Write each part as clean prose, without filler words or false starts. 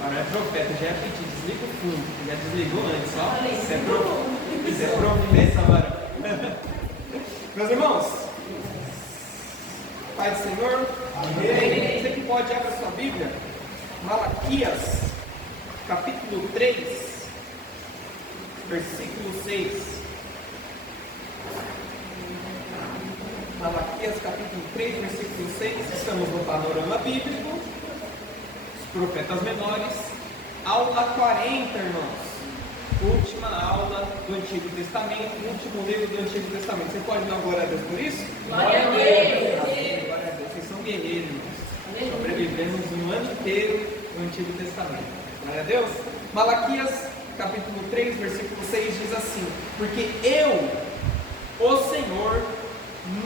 Mas não é profeta, já é pedir, desliga o fundo. Já desligou antes, ó. Isso é profeta, varão. Meus irmãos, Pai do Senhor, amém. Você que pode abrir a sua Bíblia, Malaquias, capítulo 3, versículo 6. Malaquias, capítulo 3, versículo 6. Estamos no panorama bíblico, os profetas menores, aula 40, irmãos. Última aula do Antigo Testamento, último livro do Antigo Testamento. Você pode dar glória a Deus por isso? Glória a Deus! Glória a Deus, vocês são guerreiros, irmãos. Sobrevivemos um ano inteiro no Antigo Testamento. Glória a Deus. Malaquias, capítulo 3, versículo 6 diz assim: porque eu, o Senhor,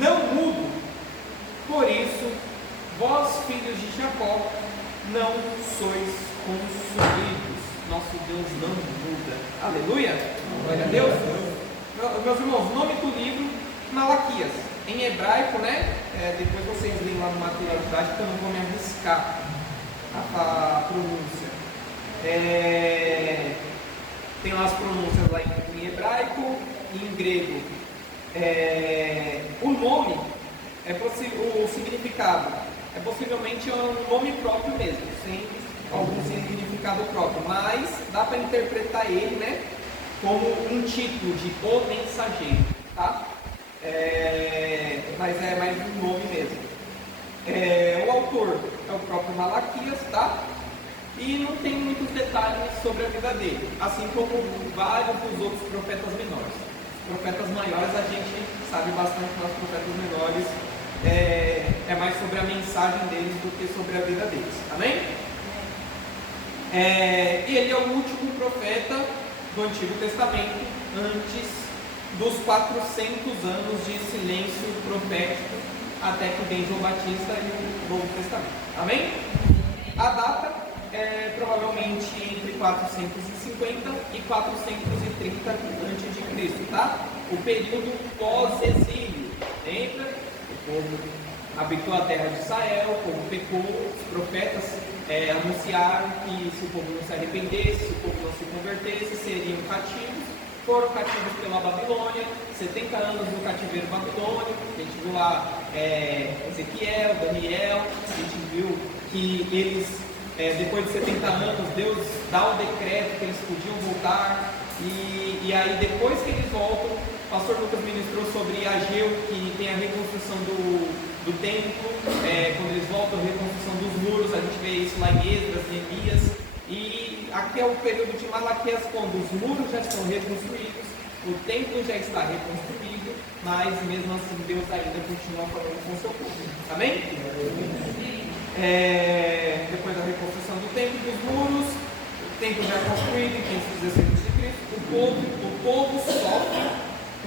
não mudo, por isso, vós, filhos de Jacó, não sois consumidos. Nosso Deus não muda. Aleluia! Glória a Deus! Meus irmãos, o nome do livro, Malaquias. Em hebraico, né? Depois vocês leem lá no material didático, que eu não vou me arriscar a pronúncia. Tem lá as pronúncias lá em hebraico e em grego. O nome, o significado, é possivelmente um nome próprio mesmo, sem algum significado próprio, mas dá para interpretar ele, né, como um título de O Mensageiro, tá? Mas é mais um nome mesmo. O autor é o próprio Malaquias, tá? E não tem muitos detalhes sobre a vida dele, assim como vários dos outros profetas menores. Os profetas maiores a gente sabe bastante, mas os profetas menores é mais sobre a mensagem deles do que sobre a vida deles, amém? E ele é o último profeta do Antigo Testamento antes dos 400 anos de silêncio profético até que vem João Batista e o Novo Testamento, amém? A data é provavelmente entre 450 e 430 a.C., tá? O período pós-exílio. Lembra? O povo habitou a terra de Israel, o povo pecou, os profetas anunciaram que se o povo não se arrependesse, se o povo não se convertesse, seriam cativos. Foram cativos pela Babilônia, 70 anos no cativeiro babilônico. A gente viu lá Ezequiel, Daniel, a gente viu que eles, depois de 70 anos, Deus dá o decreto que eles podiam voltar, e aí depois que eles voltam, o pastor Lucas ministrou sobre Ageu, que tem a reconstrução do templo, quando eles voltam, a reconstrução dos muros, a gente vê isso lá em Esdras, Neemias, e aqui é o período de Malaquias, quando os muros já estão reconstruídos, o templo já está reconstruído, mas mesmo assim Deus ainda continua falando com o seu povo, amém? Depois da reconstrução do templo, dos muros, o templo já é construído em 516 a.C., o povo sofre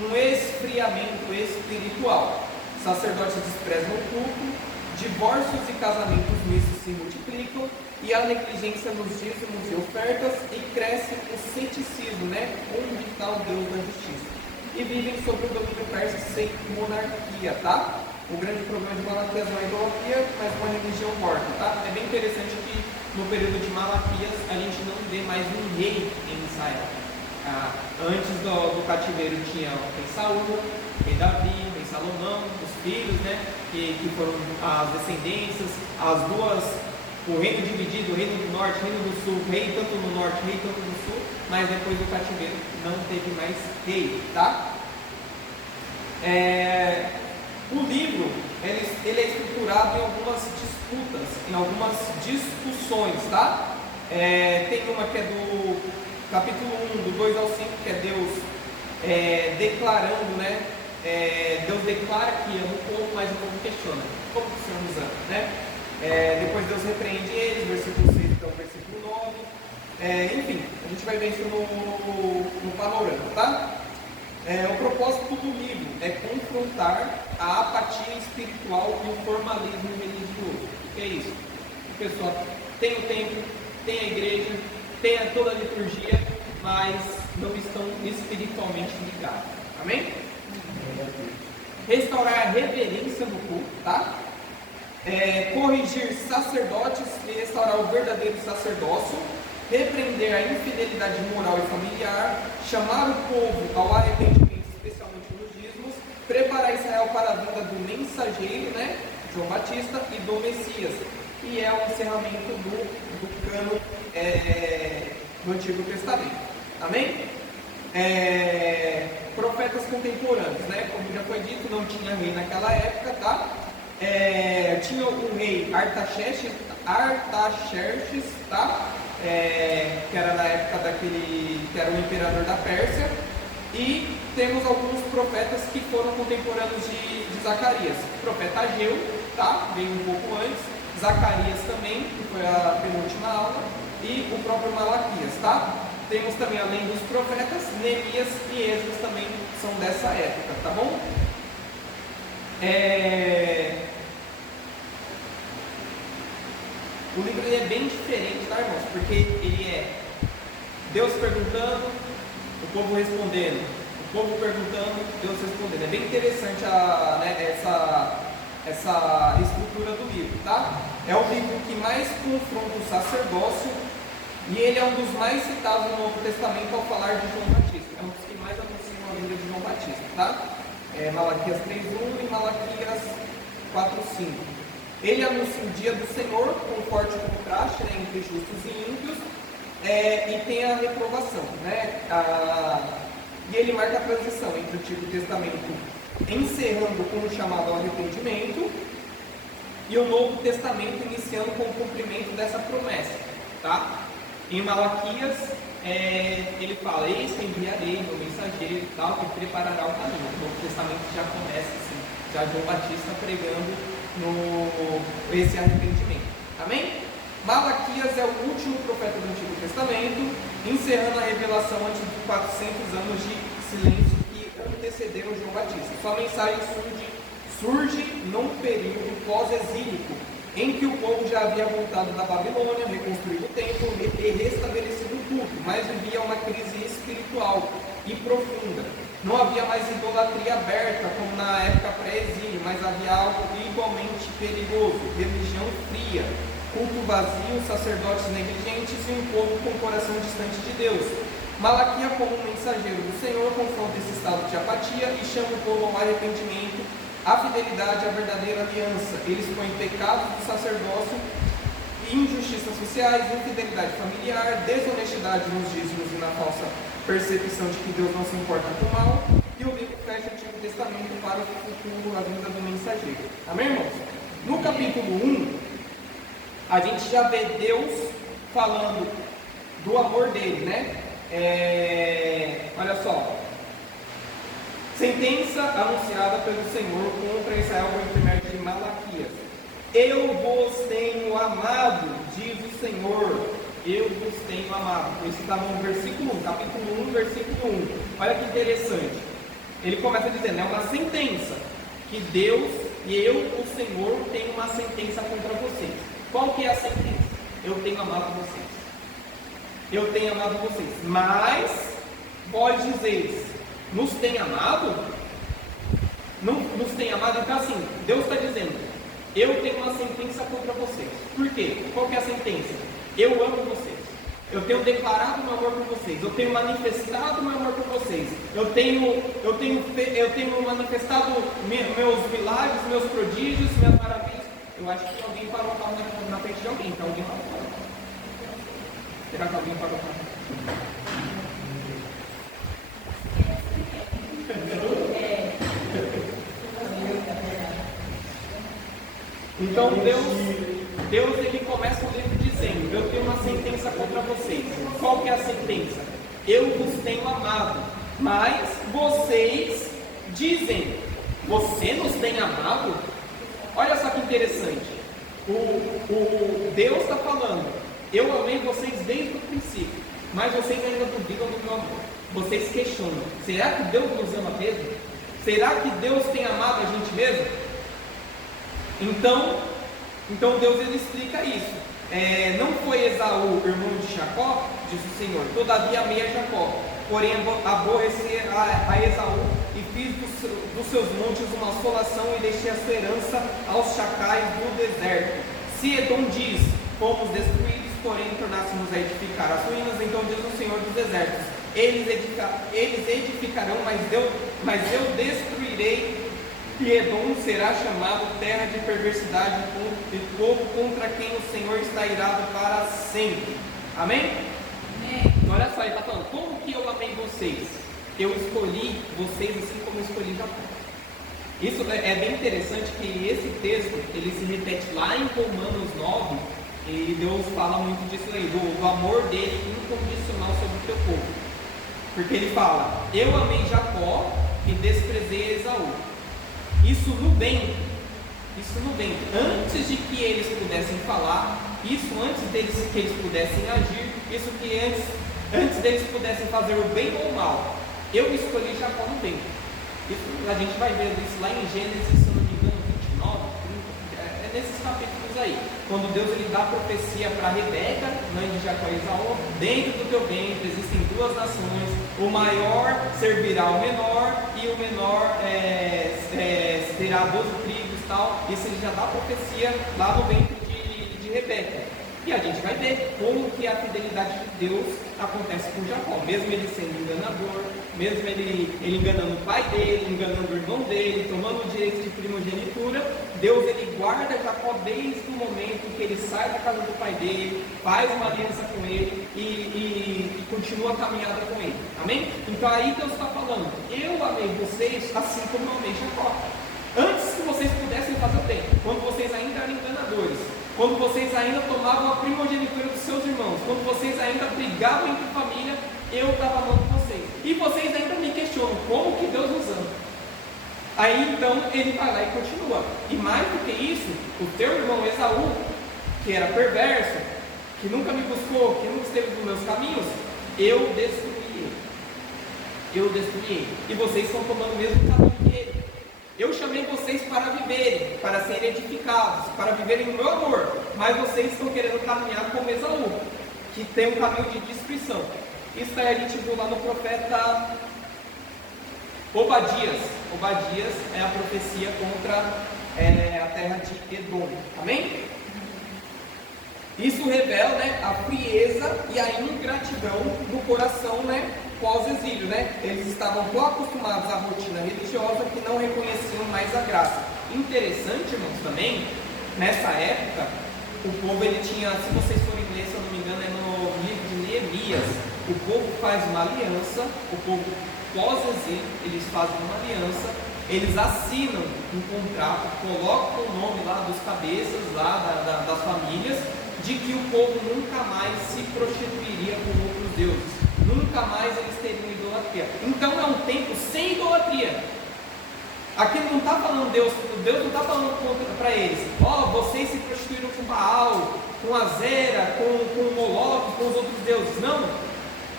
um esfriamento espiritual. Sacerdotes desprezam o culto, divórcios e casamentos mistos se multiplicam, e a negligência nos dízimos e ofertas, e cresce o ceticismo, né? Onde está o Deus da justiça? E vivem sob o domínio persa sem monarquia, tá? O grande problema de Malaquias não é a idolatria, mas uma religião morta, tá? É bem interessante que no período de Malaquias a gente não vê mais um rei em Israel. Antes do cativeiro tinha o rei Saul, o rei Davi, o rei Salomão, os filhos, né? Que foram as descendências, as duas, o reino dividido, o reino do norte, o reino do sul, rei tanto no norte, rei tanto no sul, mas depois do cativeiro não teve mais rei, tá? O livro, ele é estruturado em algumas disputas, em algumas discussões, tá? Tem uma que é do capítulo 1, do 2 ao 5, que é Deus declarando, né? Deus declara que ama o povo, mas o povo questiona. Como que o Senhor nos ama, né? Depois Deus repreende eles, versículo 6 até o versículo 9. Enfim, a gente vai ver isso no panorama, tá? O propósito do livro é confrontar a apatia espiritual e o formalismo religioso. O que é isso? A pessoa tem o templo, tem a igreja, tem toda a liturgia, mas não estão espiritualmente ligados. Amém? Restaurar a reverência no culto, tá? corrigir sacerdotes e restaurar o verdadeiro sacerdócio, repreender a infidelidade moral e familiar, chamar o povo ao arrependimento, especialmente nos dízimos, preparar Israel para a vinda do mensageiro, né, João Batista, e do Messias. E é o encerramento do cano do Antigo Testamento. Amém? Profetas contemporâneos, né? Como já foi dito, não tinha rei naquela época, tá? Tinha o rei Artaxerxes, tá? Que era na época que era o imperador da Pérsia. E temos alguns profetas que foram contemporâneos de Zacarias. O profeta Ageu, tá? Veio um pouco antes. Zacarias também, que foi a penúltima aula. E o próprio Malaquias, tá? Temos também, além dos profetas, Neemias e Esdras também são dessa época, tá bom? O livro ele é bem diferente, tá, irmãos? Porque ele é Deus perguntando, o povo respondendo, o povo perguntando, Deus respondendo. É bem interessante essa estrutura do livro, tá? É o livro que mais confronta o sacerdócio e ele é um dos mais citados no Novo Testamento ao falar de João Batista. É um dos que mais anunciam a vinda de João Batista, tá? Malaquias 3:1 e Malaquias 4:5. Ele anuncia o dia do Senhor com forte contraste, né, entre justos e ímpios, e tem a reprovação, né? E ele marca a transição entre o Antigo Testamento, encerrando com o chamado ao arrependimento, e o Novo Testamento iniciando com o cumprimento dessa promessa, tá? Em Malaquias, ele fala: eis que enviarei meu mensageiro e tal, que preparará o caminho. O Novo Testamento já começa assim, já João Batista pregando esse arrependimento. Amém? Malaquias é o último profeta do Antigo Testamento, encerrando a revelação antes de 400 anos de silêncio que antecederam João Batista. Sua mensagem surge num período pós-exílico, em que o povo já havia voltado da Babilônia, reconstruído o templo e restabelecido o culto, mas vivia uma crise espiritual e profunda. Não havia mais idolatria aberta, como na época pré-exílio, mas havia algo igualmente perigoso: religião fria, culto vazio, sacerdotes negligentes e um povo com o coração distante de Deus. Malaquias, como mensageiro do Senhor, confronta esse estado de apatia e chama o povo ao arrependimento, à fidelidade à verdadeira aliança. Eles põem pecados do sacerdócio, injustiças sociais, infidelidade familiar, desonestidade nos dízimos e na falsa percepção de que Deus não se importa com o mal, e o livro fecha o Antigo Testamento para o futuro, a vinda do mensageiro. Amém, irmãos? No capítulo 1, a gente já vê Deus falando do amor dele, né? Olha só. Sentença anunciada pelo Senhor contra Israel por intermédio de Malaquias. Eu vos tenho amado, diz o Senhor. Eu vos tenho amado. Isso está no versículo 1, capítulo 1, versículo 1. Olha que interessante. Ele começa dizendo, é uma sentença, que Deus e eu, o Senhor, tem uma sentença contra vocês. Qual que é a sentença? Eu tenho amado vocês. Eu tenho amado vocês. Mas, vós dizeis, nos tem amado? Não nos tem amado? Então assim, Deus está dizendo, eu tenho uma sentença contra vocês. Por quê? Qual que é a sentença? Eu amo vocês. Eu tenho declarado meu amor por vocês. Eu tenho manifestado meu amor por vocês. Eu tenho manifestado meus milagres, meus prodígios, minhas maravilhas. Eu acho que alguém parou o carro na frente de alguém. Então alguém parou o carro. Será que alguém parou o carro? Então Deus ele começa o livro dizendo, eu tenho uma sentença contra vocês. Qual que é a sentença? Eu vos tenho amado, mas vocês dizem, você nos tem amado? Olha só que interessante. O Deus está falando, eu amei vocês desde o princípio, mas vocês ainda duvidam do meu amor. Vocês questionam, será que Deus nos ama mesmo? Será que Deus tem amado a gente mesmo? Então Deus ele explica isso. Não foi Esaú, irmão de Jacó, diz o Senhor, todavia amei a Jacó, porém aborreci a Esaú e fiz dos seus montes uma assolação e deixei a sua herança aos chacais do deserto. Se Edom diz, fomos destruídos, porém tornássemos a edificar as ruínas, então diz o Senhor dos exércitos, eles edificarão, mas eu destruirei, e Edom será chamado terra de perversidade e povo contra quem o Senhor está irado para sempre. Amém? Então, olha só, ele está falando, como que eu amei vocês? Eu escolhi vocês assim como eu escolhi Jacó. Isso é bem interessante, que esse texto, ele se repete lá em Romanos 9, e Deus fala muito disso aí, do amor dele incondicional sobre o teu povo. Porque ele fala, eu amei Jacó e desprezei Esaú. Isso no bem, antes de que eles pudessem falar, isso antes deles que eles pudessem agir, isso que antes deles pudessem fazer o bem ou o mal. Eu escolhi Jacó no bem. Isso, a gente vai ver isso lá em Gênesis, se não me engano, 29, 30, é nesses capítulos aí. Quando Deus ele dá a profecia para Rebeca, mãe de Jacó e Esaú, dentro do teu ventre existem duas nações, o maior servirá ao menor, e o menor terá 12 tribos e tal. Isso ele já dá a profecia lá no ventre de Rebeca. E a gente vai ver como que a fidelidade de Deus acontece com Jacó, mesmo ele sendo enganador, mesmo ele enganando o pai dele, enganando o irmão dele, tomando o direito de primogenitura. Deus ele guarda Jacó desde o momento em que ele sai da casa do pai dele, faz uma aliança com ele e continua a caminhada com ele. Amém? Então aí Deus está falando, eu amei vocês assim como eu amei Jacó. Antes que vocês pudessem fazer o bem, quando vocês ainda eram enganadores, quando vocês ainda tomavam a primogenitura dos seus irmãos, quando vocês ainda brigavam entre família, eu estava amando vocês. E vocês ainda me questionam, como que Deus nos ama? Aí então ele vai lá e continua. E mais do que isso, o teu irmão Esaú, que era perverso, que nunca me buscou, que nunca esteve nos meus caminhos, eu destruí ele. E vocês estão tomando o mesmo caminho que ele. Eu chamei vocês para viverem, para serem edificados, para viverem no meu amor, mas vocês estão querendo caminhar como Esaú, que tem um caminho de destruição. Isso aí a gente viu lá no profeta Obadias. Obadias é a profecia contra a terra de Edom. Amém? Isso revela, a frieza e a ingratidão do coração, pós-exílio, Eles estavam tão acostumados à rotina religiosa que não reconheciam mais a graça. Interessante, irmãos, também, nessa época, o povo ele tinha, se vocês forem ler, se eu não me engano, é no livro de Neemias, o povo faz uma aliança, o povo pós-exílio, eles fazem uma aliança, eles assinam um contrato, colocam o nome lá dos cabeças, lá das famílias, de que o povo nunca mais se prostituiria com outros deuses. Nunca mais eles teriam idolatria. Então é um tempo sem idolatria. Aqui não está falando Deus não está falando para eles, vocês se prostituíram com Baal, com Azera, com Moloque, com os outros deuses. Não,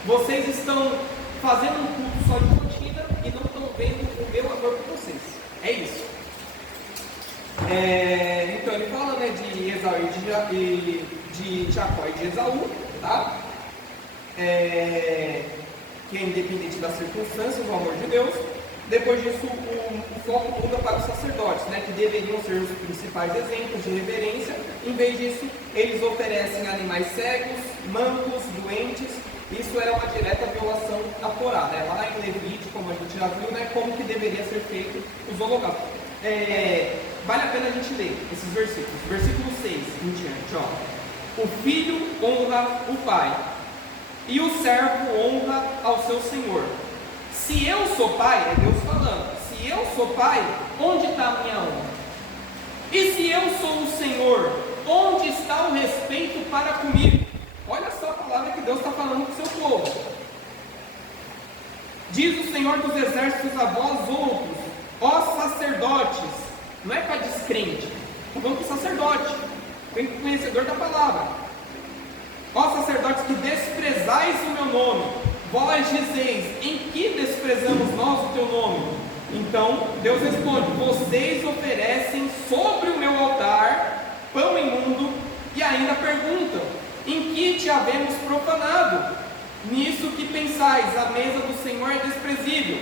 vocês estão fazendo um culto só de rotina e não estão vendo o meu amor por vocês. É isso. Então ele fala de Esaú e de Jacó e de Esaú, tá? Que é independente das circunstâncias, o amor de Deus. Depois disso, o foco muda para os sacerdotes, que deveriam ser os principais exemplos de reverência. Em vez disso, eles oferecem animais cegos, mancos, doentes. Isso era uma direta violação à Torá, lá em Levítico, como a gente já viu, como que deveria ser feito os holocaustos. Vale a pena a gente ler esses versículos. Versículo 6 em diante, o filho honra o pai, e o servo honra ao seu senhor. Se eu sou pai, é Deus falando, se eu sou pai, onde está a minha honra? E se eu sou o Senhor, onde está o respeito para comigo? Olha só a palavra que Deus está falando para o seu povo. Diz o Senhor dos exércitos a vós outros, ó sacerdotes, não é para descrente, vamos para o sacerdote, conhecedor da palavra. Ó sacerdotes que desprezais o meu nome, vós dizeis, em que desprezamos nós o teu nome? Então Deus responde, vocês oferecem sobre o meu altar pão imundo e ainda perguntam, em que te havemos profanado? Nisso que pensais, a mesa do Senhor é desprezível.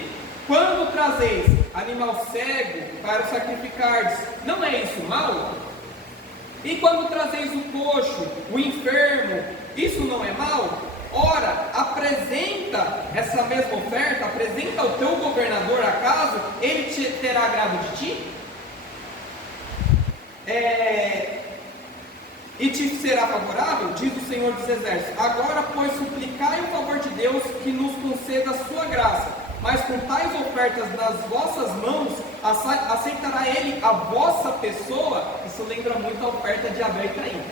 Quando trazeis animal cego para o sacrificardes, não é isso mal? E quando trazeis o coxo, o enfermo, isso não é mal? Ora, apresenta essa mesma oferta, apresenta ao teu governador, acaso ele terá agrado de ti? E te será favorável, diz o Senhor dos Exércitos. Agora, pois, suplicai o favor de Deus que nos conceda a sua graça. Mas com tais ofertas nas vossas mãos, aceitará ele a vossa pessoa. Isso lembra muito a oferta de Abel e Caim.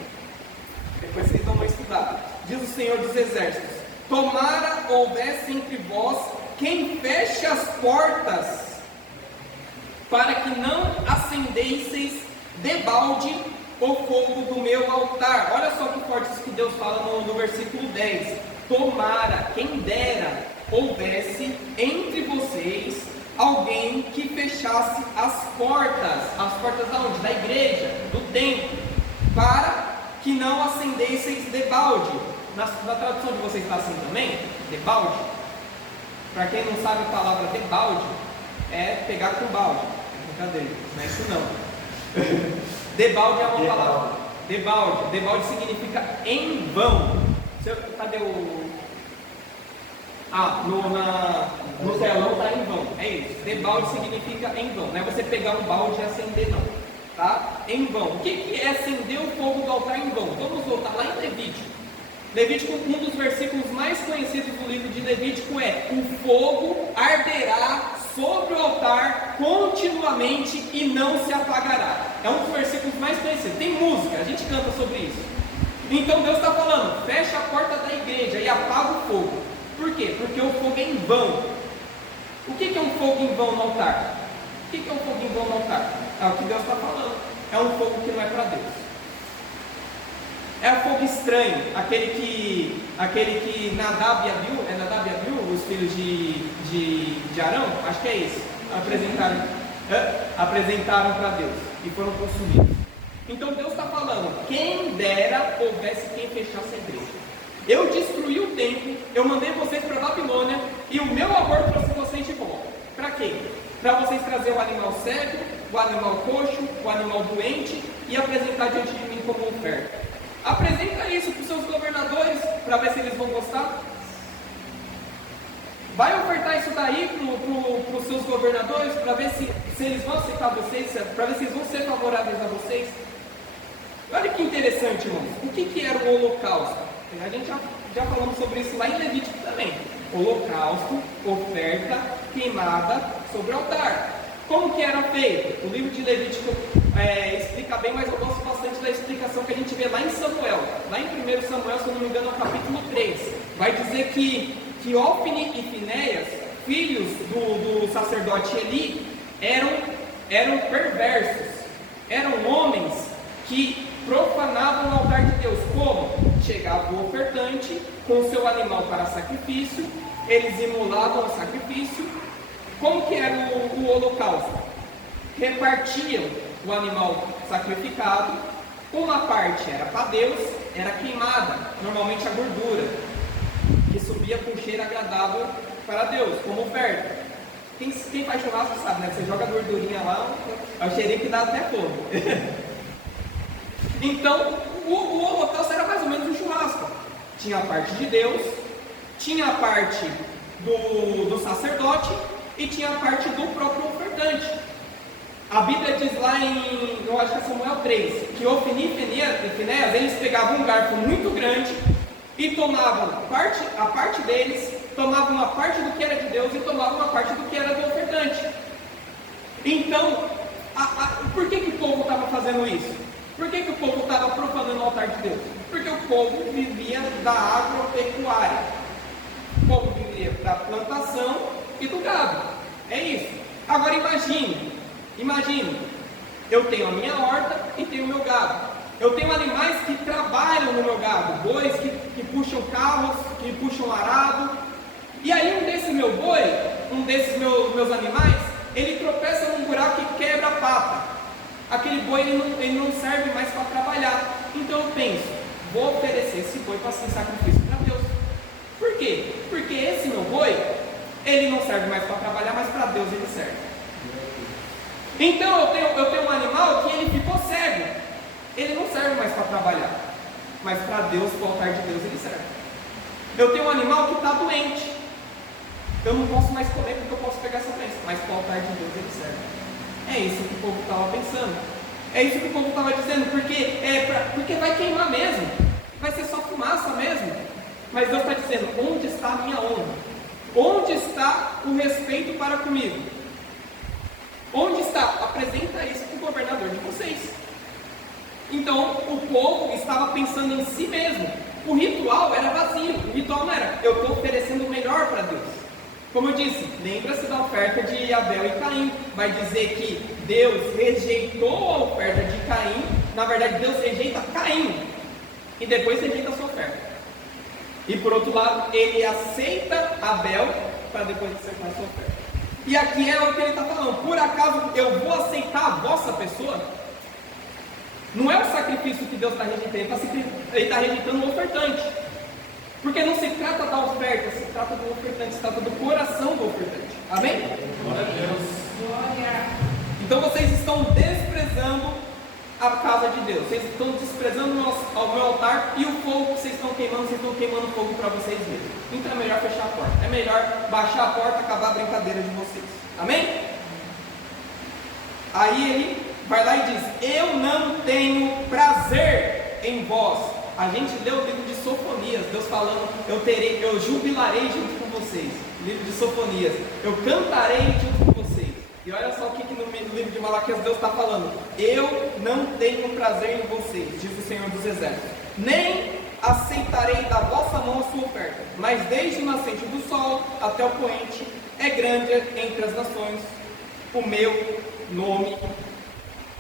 Depois vocês vão estudar. Diz o Senhor dos Exércitos: tomara houvesse entre vós quem feche as portas, para que não acendesseis debalde o fogo do meu altar. Olha só que forte isso que Deus fala no versículo 10. Tomara, quem dera, houvesse entre vocês alguém que fechasse as portas da onde? Da igreja, do templo, para que não acendesseis debalde. Na tradução de vocês está assim também? Debalde? Para quem não sabe a palavra debalde, é pegar com balde. Brincadeira, não é isso não. Debalde é uma palavra. Debalde significa em vão. Cadê o... no telão está em vão. É isso. Debalde significa em vão. Não é você pegar um balde e acender, não. Tá? Em vão. O que é acender o fogo do altar em vão? Vamos voltar lá em Levítico. Levítico, um dos versículos mais conhecidos do livro de Levítico é: o fogo arderá sobre o altar continuamente e não se apagará. É um dos versículos mais conhecidos. Tem música, a gente canta sobre isso. Então Deus está falando: fecha a porta da igreja e apaga o fogo. Por quê? Porque o fogo é em vão. O que é um fogo em vão no altar? O que é um fogo em vão no altar? É o que Deus está falando. É um fogo que não é para Deus. É o fogo estranho, aquele que Nadab e Abiú, os filhos de Arão, acho que é esse, apresentaram para Deus e foram consumidos. Então Deus está falando: quem dera houvesse quem fechasse a igreja. Eu destruí o templo, eu mandei vocês para a Babilônia e o meu amor trouxe vocês de volta. Para quê? Para vocês trazer o animal cego, o animal coxo, o animal doente e apresentar diante de mim como oferta. Apresenta isso para os seus governadores, para ver se eles vão gostar. Vai ofertar isso daí para os seus governadores, para ver se eles vão aceitar vocês, para ver se eles vão ser favoráveis a vocês. Olha que interessante, irmãos. O que era o holocausto? A gente já falamos sobre isso lá em Levítico também. Holocausto, oferta queimada sobre o altar. Como que era feito? O livro de Levítico explica bem, mas eu gosto bastante da explicação que a gente vê lá em Samuel. Lá em 1 Samuel, se eu não me engano, no capítulo 3. Vai dizer que Ofni e Finéias, filhos do sacerdote Eli, eram perversos. Eram homens que profanavam o altar de Deus. Como? Chegava o ofertante com seu animal para sacrifício, eles imolavam o sacrifício. Como que era o holocausto? Repartiam o animal sacrificado, uma parte era para Deus, era queimada, normalmente a gordura, que subia com cheiro agradável para Deus, como oferta. Quem faz churrasco sabe, né? Você joga a gordurinha lá, é o cheirinho que dá até fome. Então, o holocausto era mais ou menos um churrasco. Tinha a parte de Deus, tinha a parte do sacerdote e tinha a parte do próprio ofertante. A Bíblia diz lá eu acho que é Samuel 3, que Ofni e Finéias, eles pegavam um garfo muito grande e tomavam a parte deles, tomavam uma parte do que era de Deus e tomavam uma parte do que era do ofertante. Então, por que o povo estava fazendo isso? Por que o povo estava profanando o altar de Deus? Porque o povo vivia da agropecuária. O povo vivia da plantação e do gado. É isso. Agora imagine, eu tenho a minha horta e tenho o meu gado. Eu tenho animais que trabalham no meu gado, bois que puxam carros, que puxam arado. E aí um desses meus animais, ele tropeça num buraco e quebra a pata. Aquele boi ele não serve mais para trabalhar. Então eu penso, vou oferecer esse boi para ser sacrifício para Deus. Por quê? Porque esse meu boi, ele não serve mais para trabalhar, mas para Deus ele serve. Então eu tenho um animal que ele ficou cego. Ele não serve mais para trabalhar, mas para Deus, para o altar de Deus, ele serve. Eu tenho um animal que está doente. Eu não posso mais comer porque eu posso pegar essa doença, mas para o altar de Deus ele serve. É isso que o povo estava pensando. É isso que o povo estava dizendo, porque vai queimar mesmo. Vai ser só fumaça mesmo. Mas Deus está dizendo, onde está a minha honra? Onde está o respeito para comigo? Onde está? Apresenta isso para o governador de vocês. Então o povo estava pensando em si mesmo. O ritual era vazio. O ritual não era, eu estou oferecendo o melhor para Deus. Como eu disse, lembra-se da oferta de Abel e Caim. Vai dizer que Deus rejeitou a oferta de Caim. Na verdade, Deus rejeita Caim e depois rejeita a sua oferta. E por outro lado, ele aceita Abel para depois aceitar a sua oferta. E aqui é o que ele está falando. Por acaso eu vou aceitar a vossa pessoa? Não é o sacrifício que Deus está rejeitando, ele está rejeitando o ofertante. Porque não se trata da oferta, se trata do ofertante, se trata do coração do ofertante. Amém? Glória a Deus. Glória. Então vocês estão desprezando a casa de Deus, vocês estão desprezando o meu altar, e o fogo que vocês estão queimando fogo para vocês mesmos. Então é melhor fechar a porta, é melhor baixar a porta e acabar a brincadeira de vocês. Amém? Aí ele vai lá e diz, eu não tenho prazer em vós. A gente leu o livro de Sofonias, Deus falando, eu jubilarei junto com vocês. Livro de Sofonias, eu cantarei junto com vocês. E olha só o que no livro de Malaquias Deus está falando. Eu não tenho prazer em vocês, diz o Senhor dos Exércitos, nem aceitarei da vossa mão a sua oferta. Mas desde o nascente do sol até o poente, é grande entre as nações o meu nome.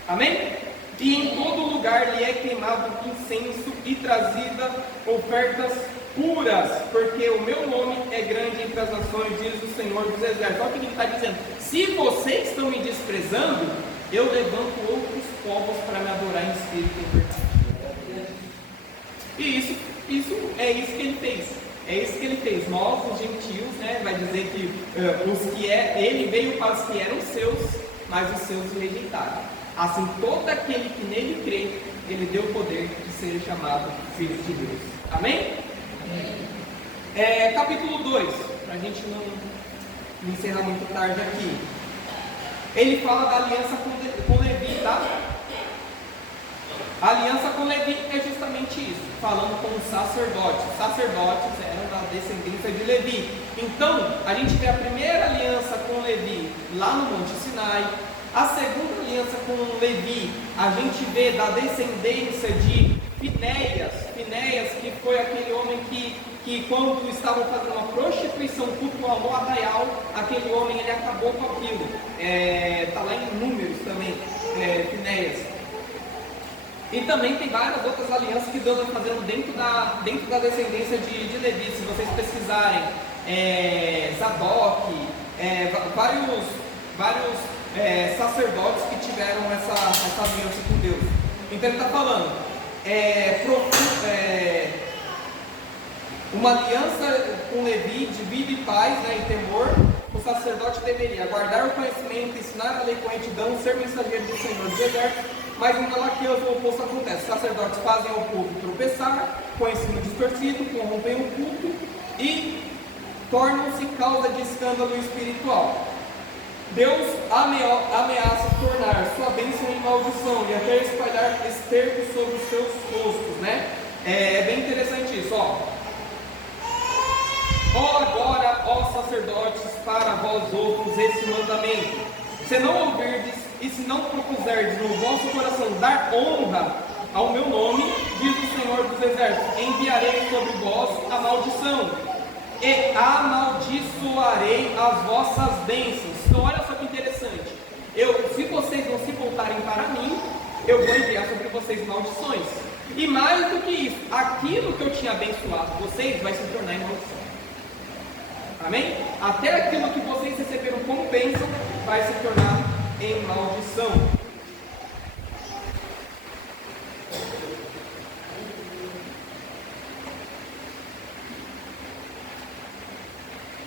Amém? E em todo lugar lhe é queimado incenso e trazida ofertas puras, porque o meu nome é grande entre as nações, diz o Senhor dos Exércitos. Olha o que ele está dizendo. Se vocês estão me desprezando, eu levanto outros povos para me adorar em espírito e em verdade. E isso é isso que ele fez. É isso que ele fez. Nós, os gentios, né, vai dizer que ele veio para os que eram seus, mas os seus o rejeitaram. Assim, todo aquele que nele crê, ele deu o poder de ser chamado filho de Deus. Amém? Capítulo 2, para a gente não encerrar muito tarde aqui. Ele fala da aliança com Levi, tá? A aliança com Levi é justamente isso, falando com os sacerdotes. Os sacerdotes eram da descendência de Levi. Então, a gente vê a primeira aliança com Levi lá no Monte Sinai. A segunda aliança com Levi, a gente vê da descendência de Finéias, que foi aquele homem que quando estavam fazendo uma prostituição, culto ao amor arraial, aquele homem ele acabou com aquilo. Está lá em Números também, Finéias. E também tem várias outras alianças que Deus vai fazendo dentro da descendência de Levi. Se vocês pesquisarem, Zadok, vários sacerdotes que tiveram essa aliança com Deus. Então ele está falando uma aliança com Levi de vida e paz, né, e temor. O sacerdote deveria guardar o conhecimento, ensinar a lei com retidão, ser mensageiro do Senhor dos Exércitos. Mas em Malaquias o oposto acontece. Os sacerdotes fazem o povo tropeçar com ensino distorcido, corrompem o culto e tornam-se causa de escândalo espiritual. Deus ameaça tornar sua bênção em maldição e até espalhar esterco sobre os seus rostos, né? É bem interessante isso, ó. Agora, ó sacerdotes, para vós outros esse mandamento: se não ouvirdes e se não propuserdes no vosso coração dar honra ao meu nome, diz o Senhor dos Exércitos, enviarei sobre vós a maldição e amaldiçoarei as vossas bênçãos. Então olha só que interessante, se vocês não se voltarem para mim, eu vou enviar sobre vocês maldições. E mais do que isso, aquilo que eu tinha abençoado vocês vai se tornar em maldição. Amém? Até aquilo que vocês receberam como bênção vai se tornar em maldição.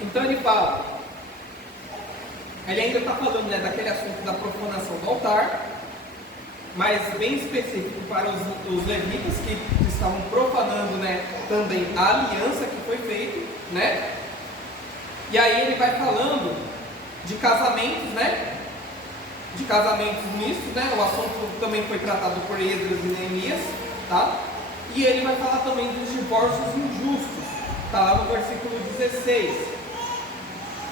Então ele fala, ele ainda está falando, né, daquele assunto da profanação do altar, mas bem específico para os levitas que estavam profanando, né, também a aliança que foi feita, né? E aí ele vai falando de casamentos, né? De casamentos mistos, né? O assunto também foi tratado por Esdras e Neemias, tá? E ele vai falar também dos divórcios injustos, tá lá no versículo 16.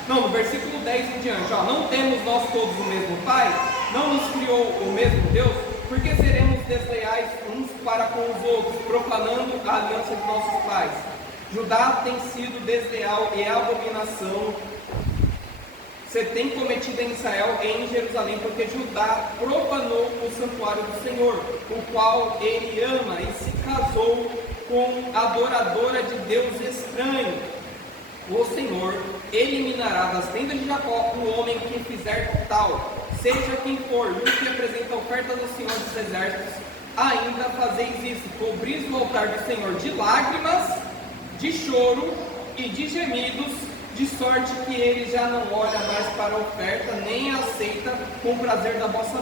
Não, no versículo 10 em diante, ó. Não temos nós todos o mesmo Pai? Não nos criou o mesmo Deus? Por que seremos desleais uns para com os outros, profanando a aliança de nossos pais? Judá tem sido desleal e abominação você tem cometido em Israel e em Jerusalém, porque Judá profanou o santuário do Senhor, o qual ele ama, e se casou com adoradora de Deus estranho. O Senhor eliminará das tendas de Jacó o homem que fizer tal, seja quem for, e o que apresenta a oferta do Senhor dos Exércitos, ainda fazeis isso, cobris o altar do Senhor de lágrimas, de choro e de gemidos, de sorte que ele já não olha mais para a oferta, nem aceita com prazer da vossa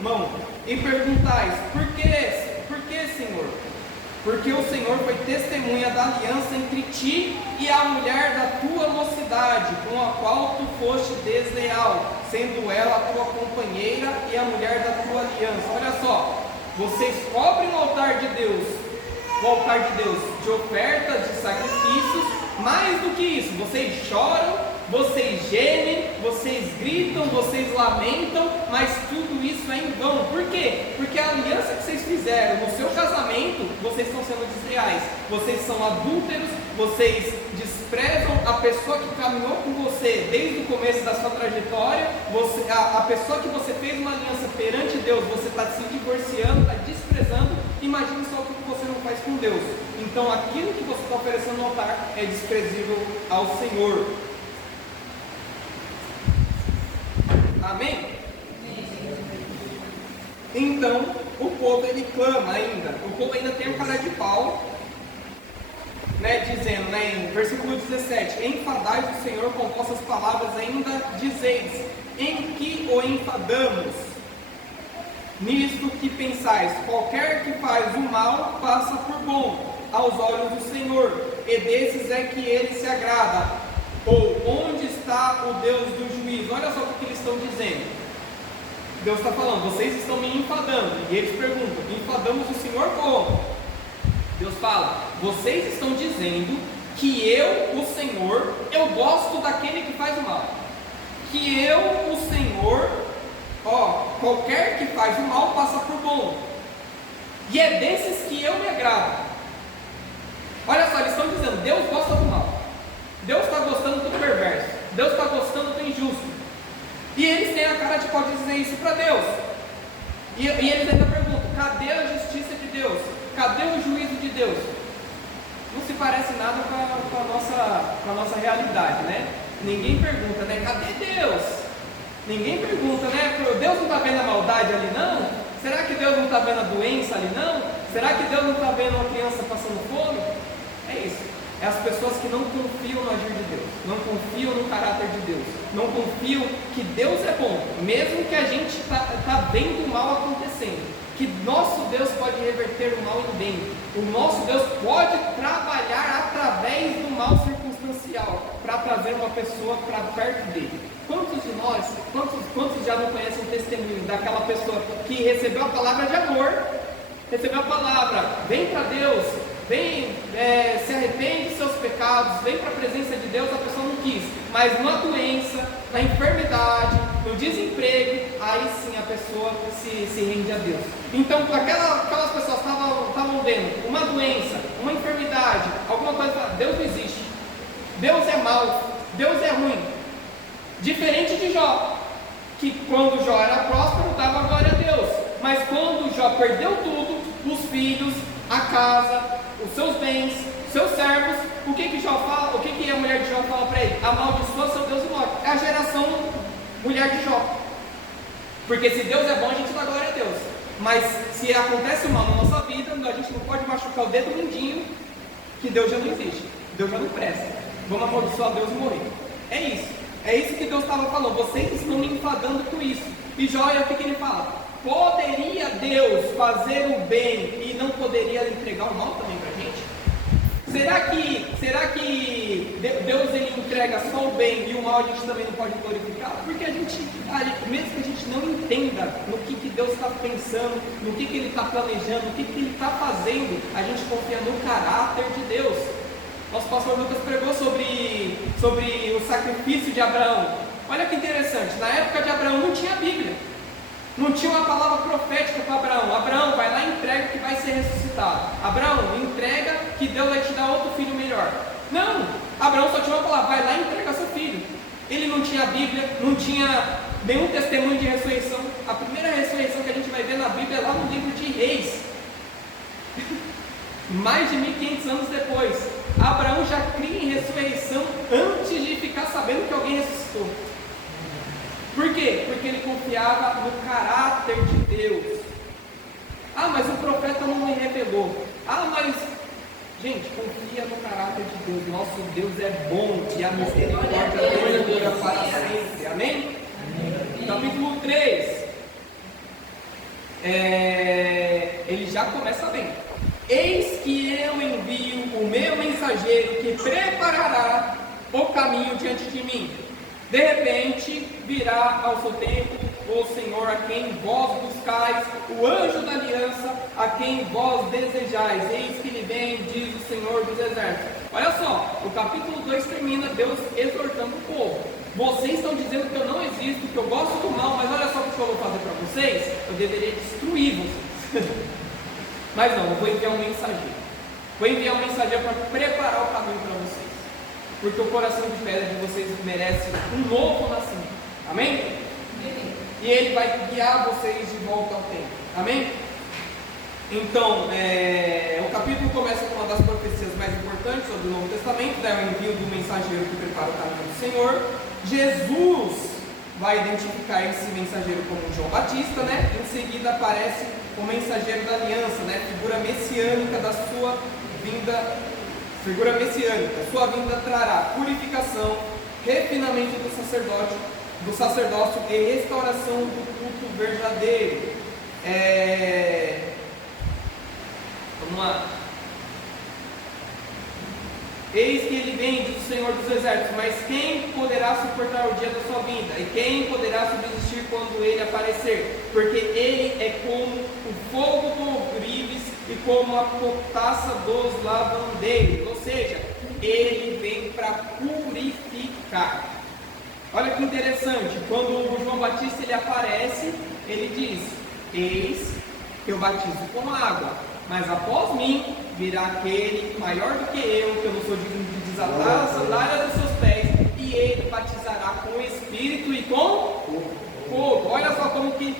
mão. E perguntais, por que, Senhor? Porque o Senhor foi testemunha da aliança entre ti e a mulher da tua mocidade, com a qual tu foste desleal, sendo ela a tua companheira e a mulher da tua aliança. Olha só, vocês cobrem o altar de Deus, de ofertas, de sacrifícios. Mais do que isso, vocês choram, vocês gemem, vocês gritam, vocês lamentam, mas tudo isso é em vão. Por quê? Porque a aliança que vocês fizeram no seu casamento, vocês estão sendo desleais, vocês são adúlteros, vocês desprezam a pessoa que caminhou com você desde o começo da sua trajetória, a pessoa que você fez uma aliança perante Deus, você está se divorciando, está desprezando. Imagine só o que você não faz com Deus. Então aquilo que você está oferecendo no altar é desprezível ao Senhor. Amém? Então o povo ele clama ainda. O povo ainda tem a cara de pau, né, dizendo, né, em versículo 17: enfadais o Senhor com vossas palavras, ainda dizeis, em que o enfadamos? Nisto que pensais, qualquer que faz o mal passa por bom aos olhos do Senhor, e desses é que ele se agrada. Ou onde está o Deus do juízo? Olha só o que eles estão dizendo. Deus está falando, vocês estão me enfadando. E eles perguntam, enfadamos o Senhor como? Deus fala, vocês estão dizendo que eu, o Senhor, eu gosto daquele que faz o mal. Que eu, o Senhor, qualquer que faz o mal passa por bom. E é desses que eu me agrado. Olha só, eles estão dizendo, Deus gosta do mal. Deus está gostando do perverso. Deus está gostando do injusto. E eles têm a cara de pode dizer isso para Deus. E eles ainda perguntam, cadê a justiça de Deus? Cadê o juízo de Deus? Não se parece nada com a nossa realidade, né? Ninguém pergunta, né? Cadê Deus? Ninguém pergunta, né? Deus não está vendo a maldade ali não? Será que Deus não está vendo a doença ali não? Será que Deus não está vendo uma criança passando fome? É isso. É as pessoas que não confiam no agir de Deus, não confiam no caráter de Deus, não confiam que Deus é bom, mesmo que a gente está vendo o mal acontecendo, que nosso Deus pode reverter o mal em bem, o nosso Deus pode trabalhar através do mal circunstancial, para trazer uma pessoa para perto dele. Quantos de nós, quantos já não conhecem o testemunho daquela pessoa que recebeu a palavra de amor, recebeu a palavra, vem para Deus, vem, se arrepende dos seus pecados, vem para a presença de Deus, a pessoa não quis, mas na doença, na enfermidade, no desemprego, aí sim a pessoa se rende a Deus. Então aquelas pessoas estavam vendo uma doença, uma enfermidade, alguma coisa, Deus não existe, Deus é mau, Deus é ruim. Diferente de Jó, que quando Jó era próspero dava glória a Deus, mas quando Jó perdeu tudo, os filhos, a casa, os seus bens, seus servos, o que Jó fala? O que a mulher de Jó fala para ele? Amaldiçoa seu Deus e morre. É a geração mulher de Jó. Porque se Deus é bom, a gente dá glória a Deus. Mas se acontece o mal na nossa vida, a gente não pode machucar o dedo mindinho, que Deus já não existe. Deus já não presta. Vamos amaldiçoar Deus e morrer. É isso. É isso que Deus estava falando. Vocês estão me enfadando com isso. E Jó, olha o que ele fala. Poderia Deus fazer o bem e não poderia entregar o mal também para a gente? Será que Deus ele entrega só o bem e o mal a gente também não pode glorificar? Porque mesmo que a gente não entenda no que Deus está pensando, no que Ele está planejando, no que Ele está fazendo, a gente confia no caráter de Deus. Nosso pastor Lucas pregou sobre o sacrifício de Abraão. Olha que interessante, na época de Abraão não tinha Bíblia. Não tinha uma palavra profética para Abraão. Abraão, vai lá e entrega que vai ser ressuscitado. Abraão, entrega que Deus vai te dar outro filho melhor. Não, Abraão só tinha uma palavra, vai lá e entrega seu filho. Ele não tinha Bíblia, não tinha nenhum testemunho de ressurreição. A primeira ressurreição que a gente vai ver na Bíblia é lá no livro de Reis. Mais de 1500 anos depois. Abraão já cria em ressurreição antes de ficar sabendo que alguém ressuscitou. Por quê? Porque ele confiava no caráter de Deus. Ah, mas o profeta não me revelou. Ah, mas... Gente, confia no caráter de Deus. Nosso Deus é bom e a misericórdia dele dura para sempre. Amém? Capítulo 3. Ele já começa bem. Eis que eu envio o meu mensageiro que preparará o caminho diante de mim. De repente virá ao seu tempo o Senhor a quem vós buscais, o anjo da aliança a quem vós desejais. Eis que ele vem, diz o Senhor dos exércitos. Olha só, o capítulo 2 termina Deus exortando o povo. Vocês estão dizendo que eu não existo, que eu gosto do mal, mas olha só o que eu vou fazer para vocês. Eu deveria destruir vocês. Mas não, eu vou enviar um mensageiro. Vou enviar um mensageiro para preparar o caminho para vocês. Porque o coração de pedra de vocês merece um novo nascimento. Amém? E ele vai guiar vocês de volta ao tempo. Amém? Então, o capítulo começa com uma das profecias mais importantes sobre o Novo Testamento, o envio do mensageiro que prepara o caminho do Senhor. Jesus vai identificar esse mensageiro como João Batista, né? Em seguida aparece o mensageiro da aliança, né? Figura messiânica da sua vinda. Figura messiânica, sua vinda trará purificação, refinamento do sacerdócio e restauração do culto verdadeiro. Vamos lá. Eis que ele vem, diz o Senhor dos exércitos, mas quem poderá suportar o dia da sua vinda? E quem poderá subsistir quando ele aparecer? Porque ele é como o fogo do ourives e como a potassa dos lavandeiros. Ou seja, ele vem para purificar. Olha que interessante, quando o João Batista ele aparece, ele diz: eis que eu batizo com água, mas após mim virá aquele maior do que eu não sou digno de desatar a sandália dos seus pés, e ele batizará com o Espírito e com fogo. Olha só como que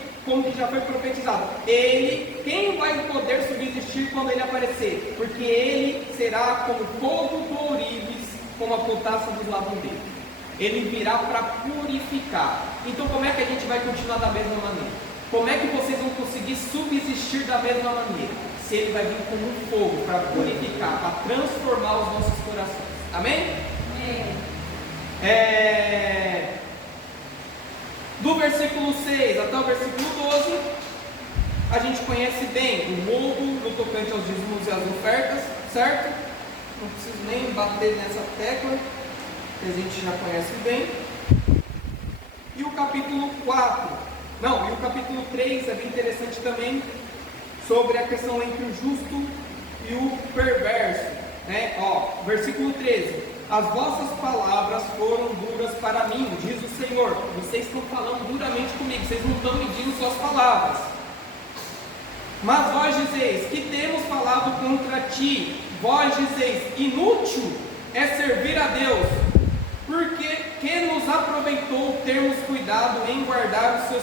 já foi profetizado. Quem vai poder subsistir quando ele aparecer? Porque ele será como fogo do ourives, como a potassa dos lavandeiros. Ele virá para purificar. Então como é que a gente vai continuar da mesma maneira? Como é que vocês vão conseguir subsistir da mesma maneira? Se ele vai vir como um fogo para purificar, para transformar os nossos corações. Amém? Do versículo 6 até o versículo 12, a gente conhece bem o roubo no tocante aos dízimos e às ofertas, certo? Não preciso nem bater nessa tecla, que a gente já conhece bem. E o capítulo 3 é bem interessante também, sobre a questão entre o justo e o perverso, né? Versículo 13: as vossas palavras foram duras para mim, diz o Senhor. Vocês estão falando duramente comigo, vocês não estão medindo suas palavras. Mas vós dizeis: que temos falado contra ti? Vós dizeis: inútil é servir a Deus. Porque que nos aproveitou termos cuidado em guardar os seus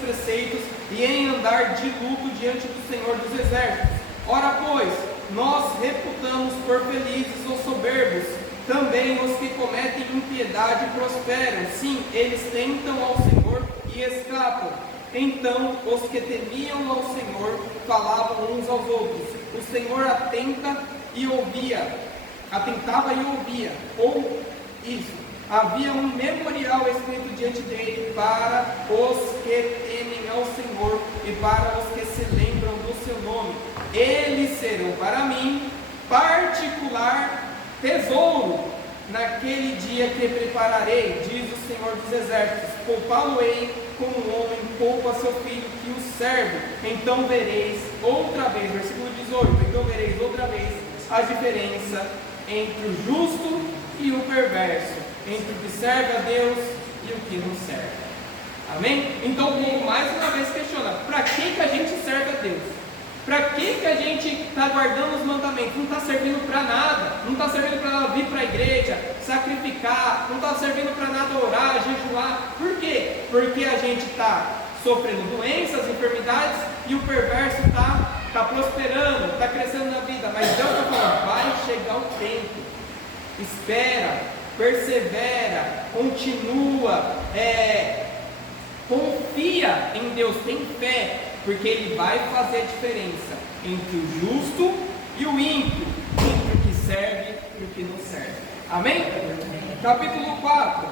preceitos e em andar de luto diante do Senhor dos exércitos? Ora, pois, nós reputamos por felizes os soberbos, também os que cometem impiedade prosperam. Sim, eles tentam ao Senhor e escapam. Então os que temiam ao Senhor falavam uns aos outros. O Senhor atentava e ouvia. Ou isso, havia um memorial escrito diante dele para os que temem ao Senhor e para os que se lembram do seu nome. Eles serão para mim particular tesouro naquele dia que prepararei, diz o Senhor dos Exércitos. Poupá-lo-ei como um homem poupa seu filho que o serve. Então vereis outra vez, versículo 18, então vereis outra vez a diferença entre o justo e o perverso, entre o que serve a Deus e o que não serve. Amém? Então o povo mais uma vez questiona: para que a gente serve a Deus? Para que a gente está guardando os mandamentos? Não está servindo para nada. Não está servindo para vir para a igreja, sacrificar. Não está servindo para nada orar, jejuar. Por quê? Porque a gente está sofrendo doenças, enfermidades, e o perverso está prosperando, está crescendo na vida. Mas Deus está falando: vai chegar o tempo. Espera, persevera, continua, confia em Deus, tem fé. Porque Ele vai fazer a diferença entre o justo e o ímpio, entre o que serve e o que não serve. Amém? Capítulo 4.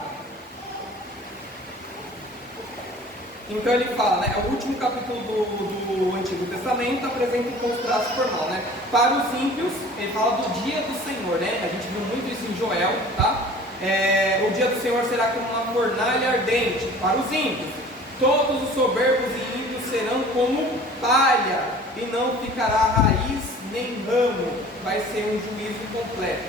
Então ele fala, né? O último capítulo do Antigo Testamento apresenta um contraste formal, né? Para os ímpios, ele fala do dia do Senhor, né? A gente viu muito isso em Joel, tá? O dia do Senhor será como uma fornalha ardente. Para os ímpios, todos os soberbos e ímpios serão como palha, e não ficará raiz nem ramo, vai ser um juízo completo.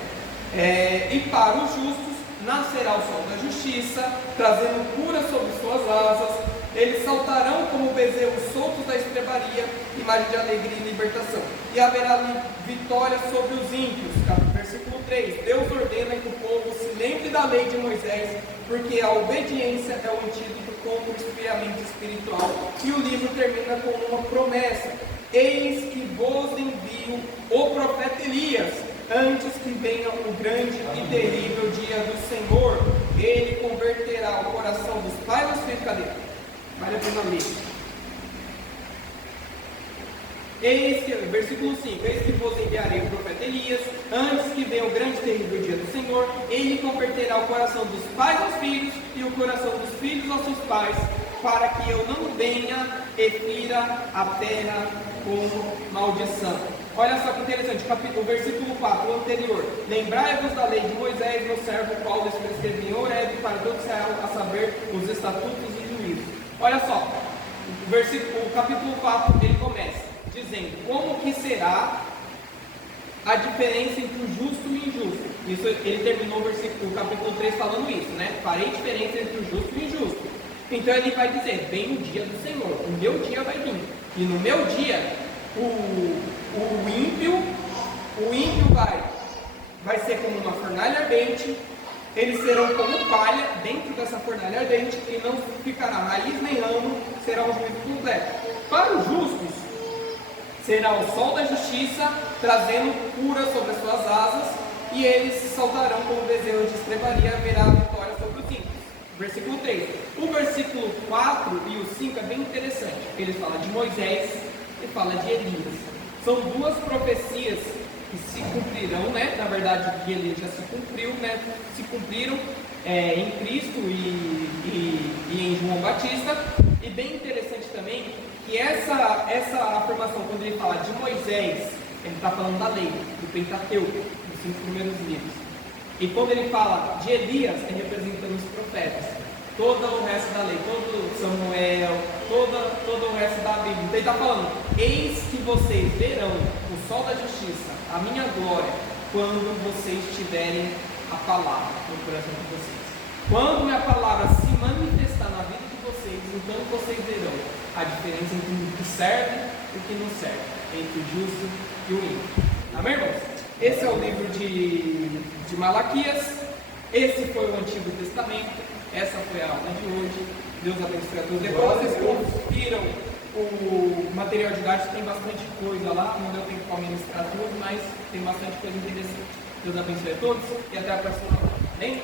E para os justos nascerá o sol da justiça, trazendo cura sobre suas asas. Eles saltarão como bezerros soltos da estrebaria, imagem de alegria e libertação. E haverá vitória sobre os ímpios. Versículo 3: Deus ordena que o povo se lembre da lei de Moisés, porque a obediência é o antídoto contra o esfriamento espiritual. E o livro termina com uma promessa: eis que vos envio o profeta Elias, antes que venha o grande e terrível dia do Senhor. Ele converterá o coração dos pais aos filhos. Cadê? Vale a pena ler. Versículo 5: eis que vos enviarei o profeta Elias, antes que venha o grande e terrível dia do Senhor. Ele converterá o coração dos pais aos filhos e o coração dos filhos aos seus pais, para que eu não venha e fira a terra com maldição. Olha só que interessante, o versículo 4, o anterior: lembrai-vos da lei de Moisés, meu servo, o qual prescreveu em Horebe para todo Israel, a saber, os estatutos e juízos. Olha só, o capítulo 4, ele começa dizendo como que será a diferença entre o justo e o injusto. Isso, ele terminou o capítulo 3 falando isso, né? Farei diferença entre o justo e o injusto. Então ele vai dizer: vem o dia do Senhor, o meu dia vai vir. E no meu dia, o ímpio vai ser como uma fornalha ardente. Eles serão como palha dentro dessa fornalha ardente, e não ficará raiz nem ramo, será um juízo completo. Para os justos, será o sol da justiça, trazendo cura sobre as suas asas, e eles saltarão como bezerros de estrebaria, haverá vitória sobre os ímpios. Versículo 3. O versículo 4 e o 5 é bem interessante. Ele fala de Moisés e fala de Elias. São duas profecias que se cumprirão, né? Na verdade, de Elias já se cumpriu, né? Se cumpriram em Cristo e em João Batista. E bem interessante também que essa afirmação, quando ele fala de Moisés, ele está falando da lei, do Pentateuco, dos 5 primeiros livros. E quando ele fala de Elias, é representando os profetas, todo o resto da lei, todo Samuel, todo o resto da Bíblia. Então ele está falando: eis que vocês verão o sol da justiça, a minha glória, quando vocês tiverem a palavra no coração de vocês. Quando minha palavra se manifestar na vida de vocês, então vocês verão a diferença entre o que serve e o que não serve, entre o justo e o ímpio. Amém, irmãos? Esse é o livro de Malaquias. Esse foi o Antigo Testamento. Essa foi a aula de hoje. Deus abençoe a todos. Depois vocês confiram o material didático, tem bastante coisa lá. Não deu tempo para ministrar tudo, mas tem bastante coisa interessante. Deus abençoe a todos e até a próxima aula. Amém?